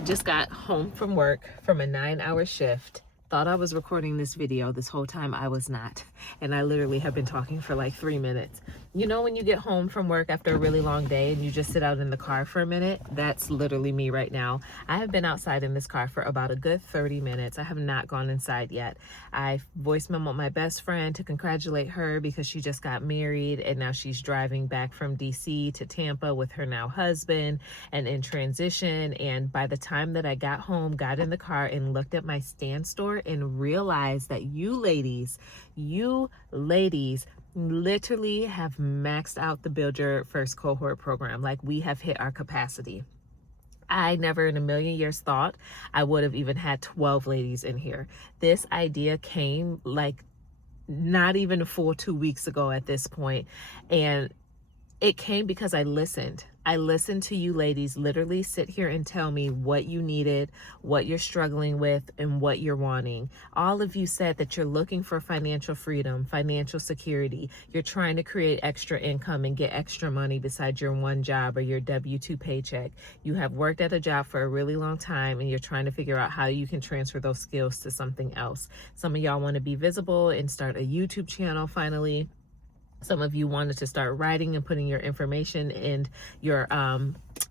I just got home from work from a 9-hour shift. Thought I was recording this video. This whole time I was not. And I literally have been talking for like 3 minutes. You know when you get home from work after a really long day and you just sit out in the car for a minute? That's literally me right now. I have been outside in this car for about a good 30 minutes. I have not gone inside yet. I voice memoed my best friend to congratulate her because she just got married and now she's driving back from DC to Tampa with her now husband and in transition. And by the time that I got home, got in the car and looked at my stand store and realized that you ladies literally have maxed out the Build Your First Cohort program. Like, we have hit our capacity. I never in a million years thought I would have even had 12 ladies in here. This idea came like not even a full 2 weeks ago at this point. And it came because I listened. I listened to you ladies literally sit here and tell me what you needed, what you're struggling with, and what you're wanting. All of you said that you're looking for financial freedom, financial security. You're trying to create extra income and get extra money besides your one job or your W-2 paycheck. You have worked at a job for a really long time and you're trying to figure out how you can transfer those skills to something else. Some of y'all want to be visible and start a YouTube channel finally. Some of you wanted to start writing and putting your information and your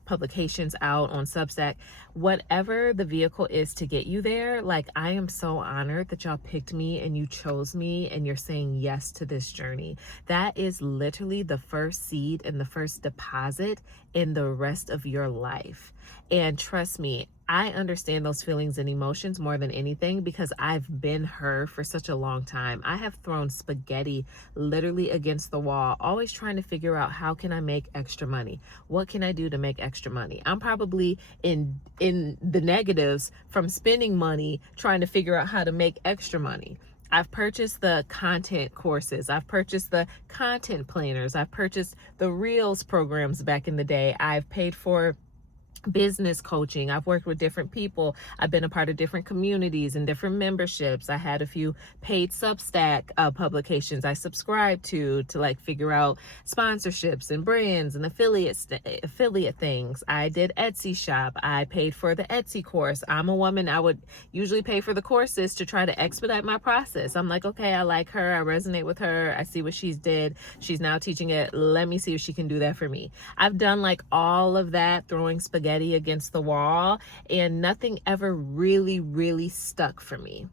publications out on Substack. Whatever the vehicle is to get you there, like, I am so honored that y'all picked me and you chose me and you're saying yes to this journey. That is literally the first seed and the first deposit in the rest of your life. And trust me, I understand those feelings and emotions more than anything because I've been her for such a long time. I have thrown spaghetti literally against the wall, always trying to figure out how can I make extra money? What can I do to make extra money? I'm probably in the negatives from spending money trying to figure out how to make extra money. I've purchased the content courses. I've purchased the content planners. I've purchased the Reels programs back in the day. I've paid for business coaching. I've worked with different people. I've been a part of different communities and different memberships. I had a few paid Substack publications I subscribed to like figure out sponsorships and brands and affiliate things. I did Etsy shop. I paid for the Etsy course. I'm a woman. I would usually pay for the courses to try to expedite my process. I'm like, okay, I like her. I resonate with her. I see what she's did. She's now teaching it. Let me see if she can do that for me. I've done like all of that, throwing spaghetti against the wall, and nothing ever really stuck for me.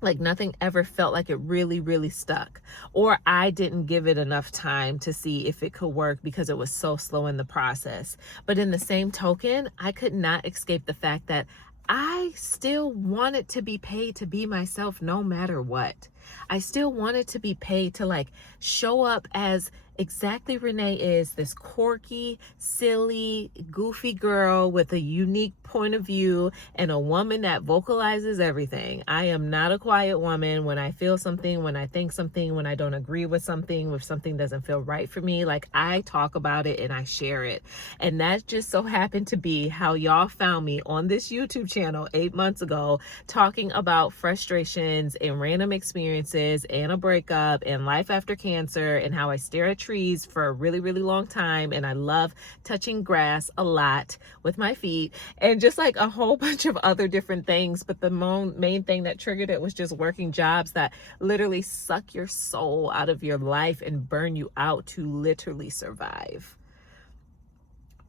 Like, nothing ever felt like it really stuck, or I didn't give it enough time to see if it could work because it was so slow in the process. But in the same token, I could not escape the fact that I still wanted to be paid to be myself no matter what. I still wanted to be paid to like show up as exactly Renee is, this quirky, silly, goofy girl with a unique point of view and a woman that vocalizes everything. I am not a quiet woman. When I feel something, when I think something, when I don't agree with something, if something doesn't feel right for me, like, I talk about it and I share it. And that just so happened to be how y'all found me on this YouTube channel 8 months ago, talking about frustrations and random experiences and a breakup and life after cancer and how I stare at trees for a really long time, and I love touching grass a lot with my feet, and just like a whole bunch of other different things. But the main thing that triggered it was just working jobs that literally suck your soul out of your life and burn you out to literally survive.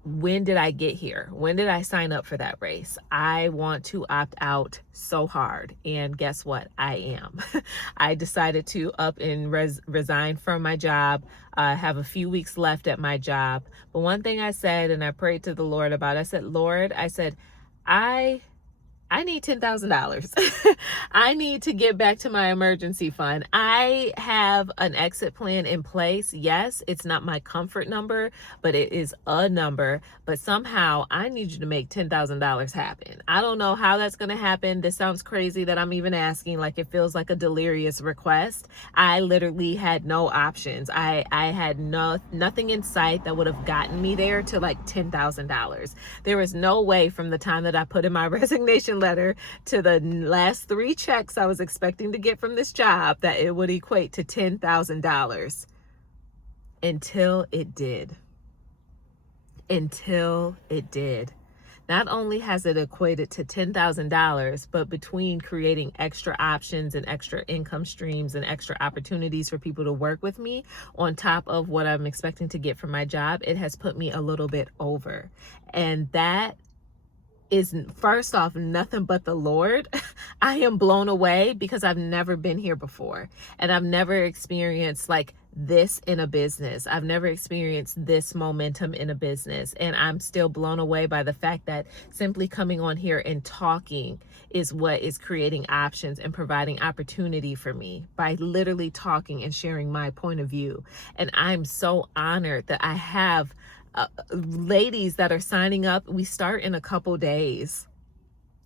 When did I get here? When did I sign up for that race? I want to opt out so hard. And guess what? I am. I decided to up and resign from my job. I have a few weeks left at my job. But one thing I said, and I prayed to the Lord about, I said, Lord, I need $10,000. I need to get back to my emergency fund. I have an exit plan in place. Yes, it's not my comfort number, but it is a number. But somehow I need you to make $10,000 happen. I don't know how that's going to happen. This sounds crazy that I'm even asking. Like, it feels like a delirious request. I literally had no options. I had nothing in sight that would have gotten me there to like $10,000. There was no way from the time that I put in my resignation letter to the last 3 checks I was expecting to get from this job that it would equate to $10,000 until it did. Not only has it equated to $10,000, but between creating extra options and extra income streams and extra opportunities for people to work with me on top of what I'm expecting to get from my job, it has put me a little bit over. And that is, first off, nothing but the Lord. I am blown away because I've never been here before, and I've never experienced like this in a business. I've never experienced this momentum in a business, and I'm still blown away by the fact that simply coming on here and talking is what is creating options and providing opportunity for me, by literally talking and sharing my point of view. And I'm so honored that I have ladies that are signing up. We start in a couple days,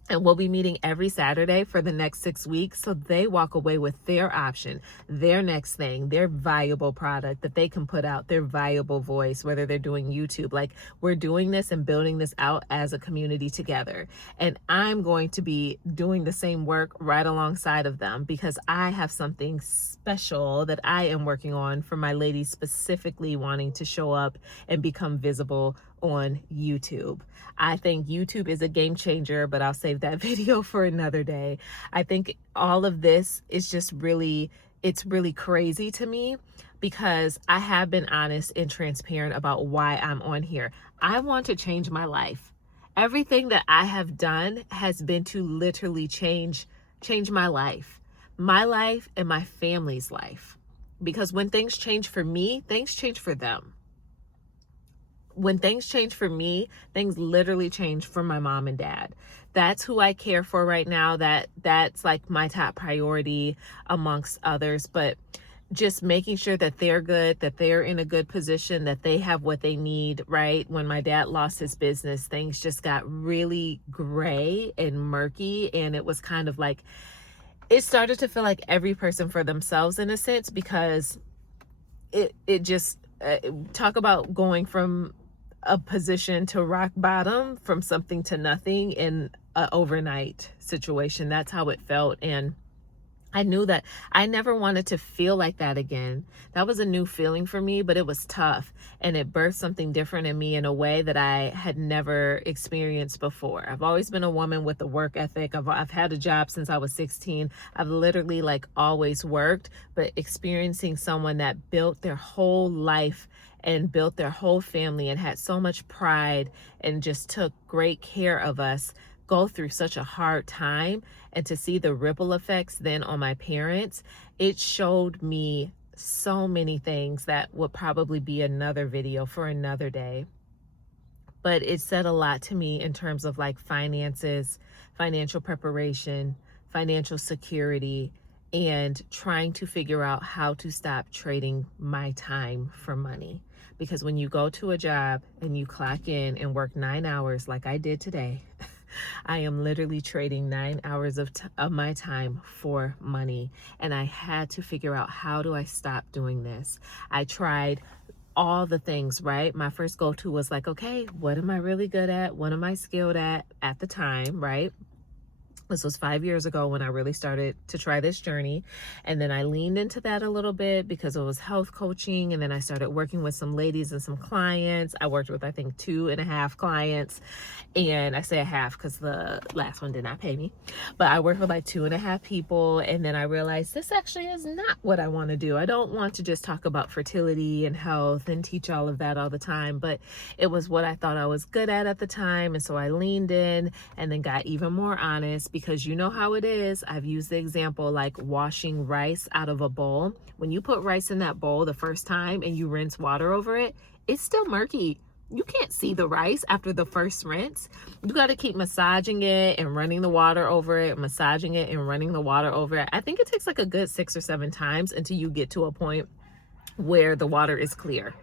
and we'll be meeting every Saturday for the next 6 weeks. So they walk away with their option, their next thing, their viable product that they can put out, their viable voice, whether they're doing YouTube. Like, we're doing this and building this out as a community together. And I'm going to be doing the same work right alongside of them, because I have something special that I am working on for my ladies, specifically wanting to show up and become visible on YouTube. I think YouTube is a game changer, but I'll save that video for another day. I think all of this is just really, it's really crazy to me, because I have been honest and transparent about why I'm on here. I want to change my life. Everything that I have done has been to literally change my life and my family's life. Because when things change for me, things change for them. When things change for me, things literally change for my mom and dad. That's who I care for right now. That's like my top priority amongst others. But just making sure that they're good, that they're in a good position, that they have what they need, right? When my dad lost his business, things just got really gray and murky. And it was kind of like, it started to feel like every person for themselves in a sense, because it just, talk about going from a position to rock bottom, from something to nothing in an overnight situation. That's how it felt. And I knew that I never wanted to feel like that again. That was a new feeling for me, but it was tough, and it birthed something different in me in a way that I had never experienced before. I've always been a woman with a work ethic. I've had a job since I was 16. I've literally like always worked, but experiencing someone that built their whole life and built their whole family and had so much pride and just took great care of us go through such a hard time, and to see the ripple effects then on my parents, it showed me so many things that would probably be another video for another day. But it said a lot to me in terms of like finances, financial preparation, financial security, and trying to figure out how to stop trading my time for money. Because when you go to a job and you clock in and work 9 hours like I did today, I am literally trading 9 hours of my time for money. And I had to figure out, how do I stop doing this? I tried all the things, right? My first go-to was like, okay, what am I really good at? What am I skilled at the time, right? This was 5 years ago when I really started to try this journey. And then I leaned into that a little bit because it was health coaching. And then I started working with some ladies and some clients. I worked with, I think, 2.5 clients. And I say a half because the last one did not pay me. But I worked with like 2.5 people. And then I realized this actually is not what I want to do. I don't want to just talk about fertility and health and teach all of that all the time. But it was what I thought I was good at the time. And so I leaned in and then got even more honest. Because you know how it is. I've used the example like washing rice out of a bowl. When you put rice in that bowl the first time and you rinse water over it, it's still murky. You can't see the rice after the first rinse. You got to keep massaging it and running the water over it, massaging it and running the water over it. I think it takes like a good 6 or 7 times until you get to a point where the water is clear.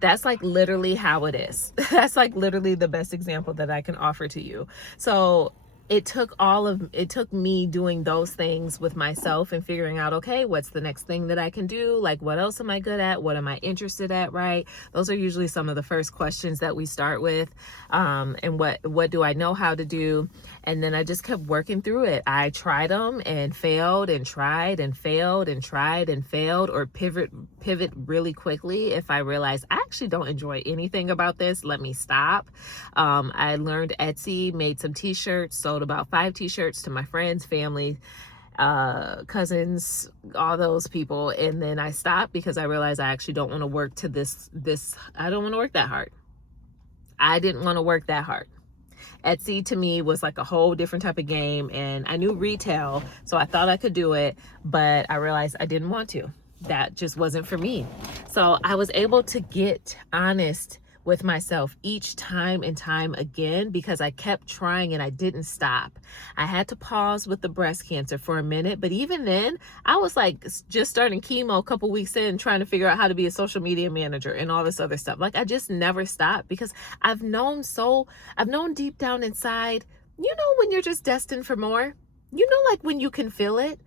That's like literally how it is. That's like literally the best example that I can offer to you. So it took me doing those things with myself and figuring out, okay, what's the next thing that I can do? Like, what else am I good at? What am I interested at? Right? Those are usually some of the first questions that we start with. And what do I know how to do? And then I just kept working through it. I tried them and failed and tried and failed and tried and failed, or pivot really quickly. If I realized I actually don't enjoy anything about this, let me stop. I learned Etsy, made some t-shirts, sold about 5 t-shirts to my friends, family, cousins, all those people. And then I stopped because I realized I actually don't want to work to this. I don't want to work that hard. I didn't want to work that hard. Etsy to me was like a whole different type of game, and I knew retail, so I thought I could do it, but I realized I didn't want to. That just wasn't for me. So I was able to get honest with myself each time and time again, because I kept trying and I didn't stop. I had to pause with the breast cancer for a minute, but even then I was like just starting chemo a couple weeks in, trying to figure out how to be a social media manager and all this other stuff. Like, I just never stopped, because I've known deep down inside, when you're just destined for more, like when you can feel it.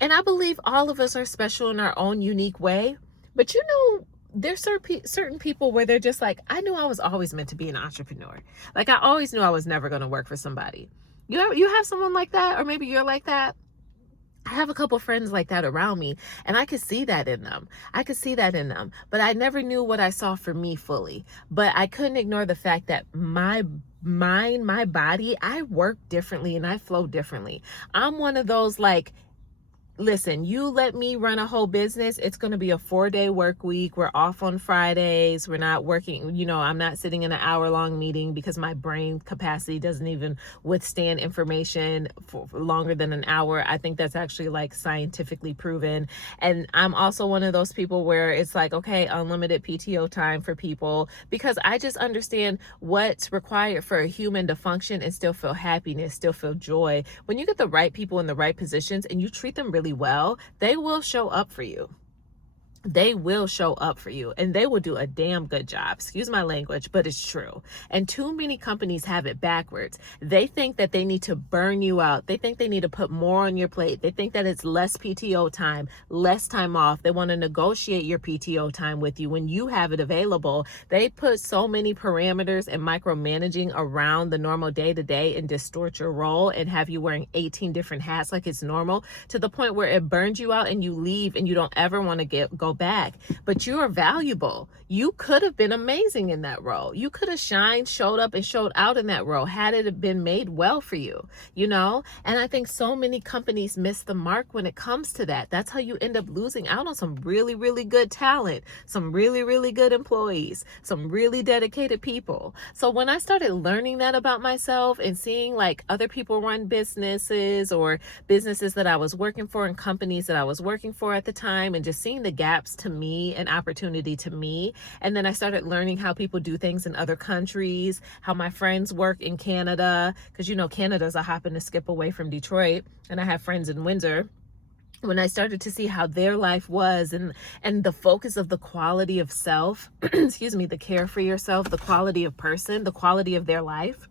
And I believe all of us are special in our own unique way, but there's certain people where they're just like, I knew I was always meant to be an entrepreneur. Like, I always knew I was never going to work for somebody. You have someone like that, or maybe you're like that. I have a couple friends like that around me, and I could see that in them. But I never knew what I saw for me fully. But I couldn't ignore the fact that my mind, my body, I work differently and I flow differently. I'm one of those, like, listen, you let me run a whole business, it's going to be a 4-day work week. We're off on Fridays. We're not working, I'm not sitting in an hour-long meeting, because my brain capacity doesn't even withstand information for longer than an hour. I think that's actually like scientifically proven. And I'm also one of those people where it's like, okay, unlimited PTO time for people, because I just understand what's required for a human to function and still feel happiness, still feel joy. When you get the right people in the right positions and you treat them really well, they will show up for you. They will show up for you, and they will do a damn good job. Excuse my language, but it's true. And too many companies have it backwards. They think that they need to burn you out. They think they need to put more on your plate. They think that it's less PTO time, less time off. They want to negotiate your PTO time with you when you have it available. They put so many parameters and micromanaging around the normal day-to-day and distort your role and have you wearing 18 different hats like it's normal, to the point where it burns you out and you leave and you don't ever want to go back. But you are valuable. You could have been amazing in that role. You could have shined, showed up, and showed out in that role had it been made well for you, And I think so many companies miss the mark when it comes to that. That's how you end up losing out on some really, really good talent, some really, really good employees, some really dedicated people. So when I started learning that about myself and seeing like other people run businesses, or businesses that I was working for and companies that I was working for at the time, and just seeing the gaps to me and opportunity to me. And then I started learning how people do things in other countries, how my friends work in Canada, because Canada's a hop and a skip away from Detroit, and I have friends in Windsor. When I started to see how their life was, and the focus of the quality of self, excuse me, the care for yourself, the quality of person, the quality of their life.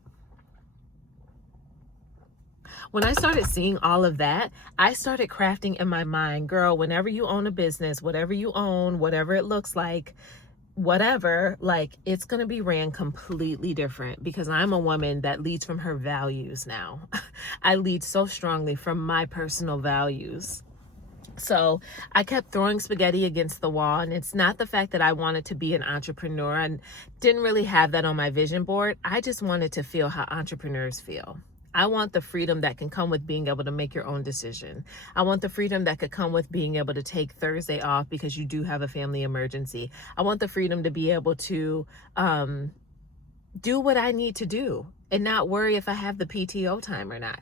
When I started seeing all of that, I started crafting in my mind, girl, whenever you own a business, whatever you own, whatever it looks like, whatever, like, it's going to be ran completely different, because I'm a woman that leads from her values now. I lead so strongly from my personal values. So I kept throwing spaghetti against the wall, and it's not the fact that I wanted to be an entrepreneur. I didn't really have that on my vision board. I just wanted to feel how entrepreneurs feel. I want the freedom that can come with being able to make your own decision. I want the freedom that could come with being able to take Thursday off because you do have a family emergency. I want the freedom to be able to do what I need to do and not worry if I have the PTO time or not.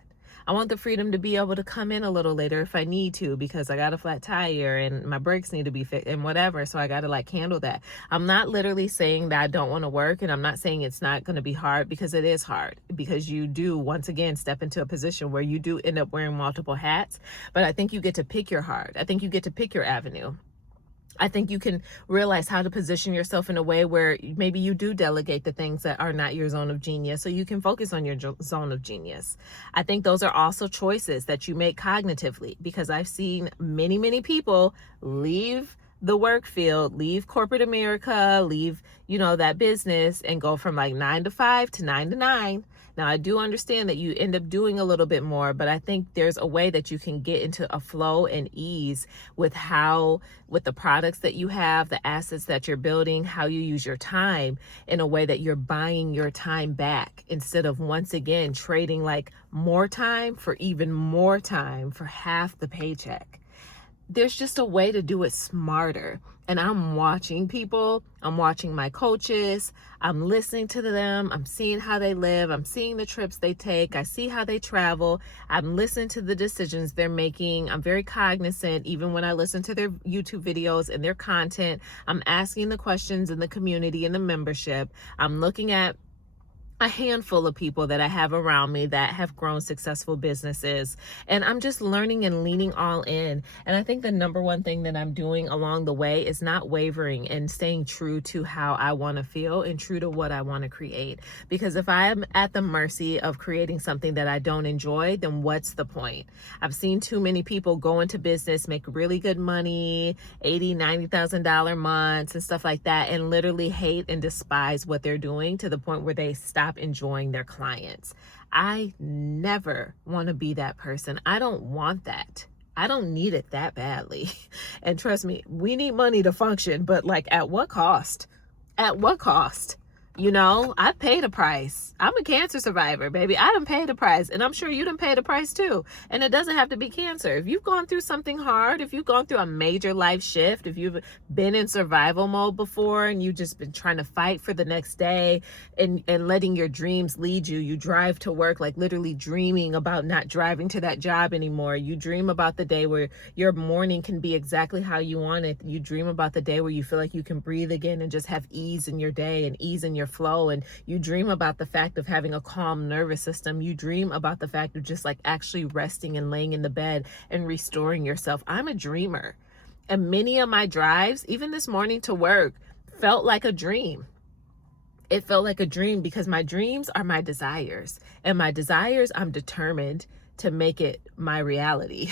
I want the freedom to be able to come in a little later if I need to, because I got a flat tire and my brakes need to be fixed and whatever. So I got to handle that. I'm not literally saying that I don't want to work, and I'm not saying it's not going to be hard, because it is hard, because you do once again step into a position where you do end up wearing multiple hats. But I think you get to pick your heart. I think you get to pick your avenue. I think you can realize how to position yourself in a way where maybe you do delegate the things that are not your zone of genius so you can focus on your zone of genius. I think those are also choices that you make cognitively, because I've seen many, many people leave the work field, leave corporate America, leave, that business, and go from like 9 to 5 to 9 to 9. Now, I do understand that you end up doing a little bit more, but I think there's a way that you can get into a flow and ease with the products that you have, the assets that you're building, how you use your time in a way that you're buying your time back instead of once again trading like more time for even more time for half the paycheck. There's just a way to do it smarter. And I'm watching people, I'm watching my coaches, I'm listening to them, I'm seeing how they live, I'm seeing the trips they take, I see how they travel, I'm listening to the decisions they're making. I'm very cognizant, even when I listen to their YouTube videos and their content. I'm asking the questions in the community and the membership. I'm looking at a handful of people that I have around me that have grown successful businesses. And I'm just learning and leaning all in. And I think the number one thing that I'm doing along the way is not wavering and staying true to how I want to feel and true to what I want to create. Because if I am at the mercy of creating something that I don't enjoy, then what's the point? I've seen too many people go into business, make really good money, $80,000, $90,000 months and stuff like that, and literally hate and despise what they're doing to the point where they stop enjoying their clients. I never want to be that person. I don't want that. I don't need it that badly. And trust me, we need money to function, but like at what cost? At what cost? I paid a price. I'm a cancer survivor, baby. I done paid a price, and I'm sure you done paid a price too. And it doesn't have to be cancer. If you've gone through something hard, if you've gone through a major life shift, if you've been in survival mode before and you've just been trying to fight for the next day and letting your dreams lead you, you drive to work like literally dreaming about not driving to that job anymore. You dream about the day where your morning can be exactly how you want it. You dream about the day where you feel like you can breathe again and just have ease in your day and ease in your flow. And you dream about the fact of having a calm nervous system. You dream about the fact of just like actually resting and laying in the bed and restoring yourself. I'm a dreamer, and many of my drives, even this morning to work, felt like a dream. It felt like a dream because my dreams are my desires, and my desires, I'm determined to make it my reality.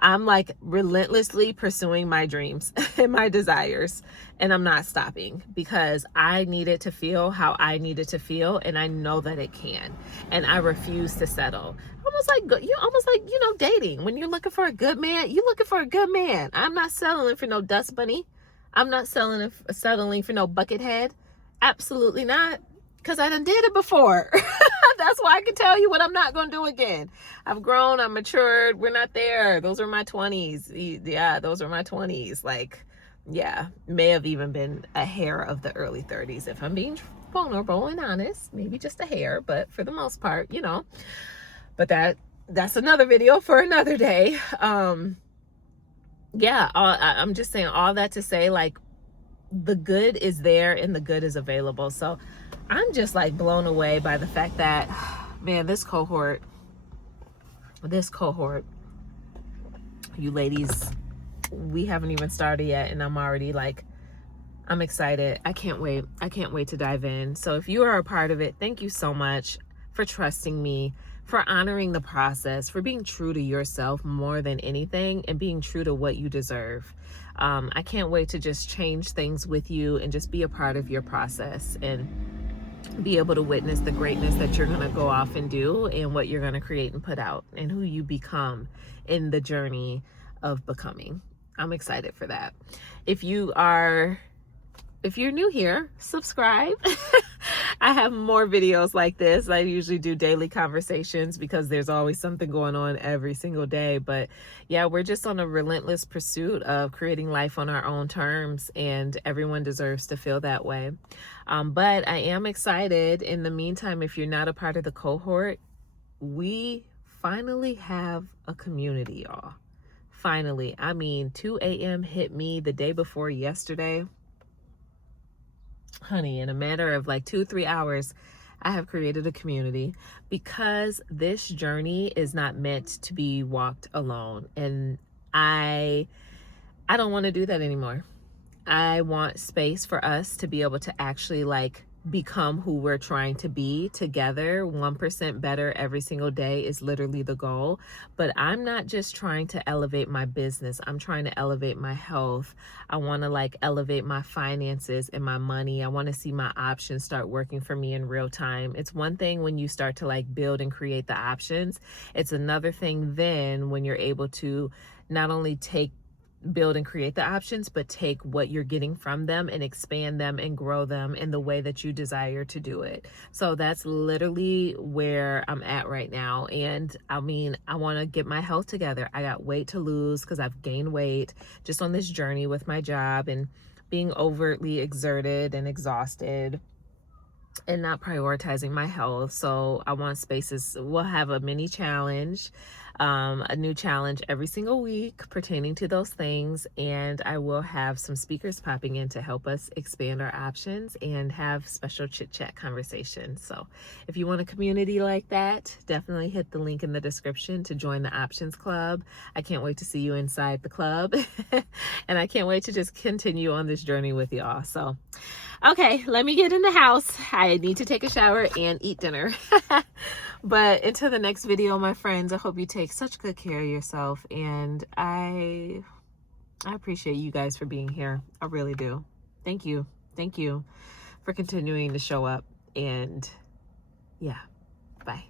I'm like relentlessly pursuing my dreams and my desires, and I'm not stopping because I needed to feel how I needed to feel, and I know that it can, and I refuse to settle. Almost like dating. When you're looking for a good man, you're looking for a good man. I'm not settling for no dust bunny. I'm not settling for no buckethead. Absolutely not. Because I done did it before. That's why I can tell you what I'm not going to do again. I've grown, I'm matured. We're not there. Those are my 20s. Yeah, those are my 20s. May have even been a hair of the early 30s if I'm being vulnerable and honest. Maybe just a hair, but for the most part, But that's another video for another day. I'm just saying all that to say, like, the good is there and the good is available. So I'm just like blown away by the fact that, man, this cohort, you ladies, we haven't even started yet, and I'm already like, I'm excited. I can't wait to dive in. So if you are a part of it, thank you so much for trusting me, for honoring the process, for being true to yourself more than anything, and being true to what you deserve. I can't wait to just change things with you and just be a part of your process and be able to witness the greatness that you're going to go off and do, and what you're going to create and put out, and who you become in the journey of becoming. I'm excited for that. If you're new here, subscribe. I have more videos like this. I usually do daily conversations because there's always something going on every single day. But yeah, we're just on a relentless pursuit of creating life on our own terms, and everyone deserves to feel that way. But I am excited. In the meantime, if you're not a part of the cohort, we finally have a community, y'all. Finally. 2 a.m. hit me the day before yesterday. Honey, in a matter of like 2-3 hours, I have created a community, because this journey is not meant to be walked alone. And I don't want to do that anymore. I want space for us to be able to actually like become who we're trying to be together. 1% better every single day is literally the goal. But I'm not just trying to elevate my business, I'm trying to elevate my health. I want to like elevate my finances and my money. I want to see my options start working for me in real time. It's one thing when you start to like build and create the options, it's another thing then when you're able to not only build and create the options, but take what you're getting from them and expand them and grow them in the way that you desire to do it. So that's literally where I'm at right now. And I mean, I want to get my health together. I got weight to lose because I've gained weight just on this journey with my job and being overtly exerted and exhausted and not prioritizing my health. So I want spaces. We'll have a mini challenge, a new challenge every single week pertaining to those things. And I will have some speakers popping in to help us expand our options and have special chit chat conversations. So if you want a community like that, definitely hit the link in the description to join the Options Club. I can't wait to see you inside the club. And I can't wait to just continue on this journey with y'all. So okay, let me get in the house. I need to take a shower and eat dinner. But until the next video, my friends, I hope you take such good care of yourself. And I appreciate you guys for being here. I really do. Thank you. Thank you for continuing to show up. And yeah, bye.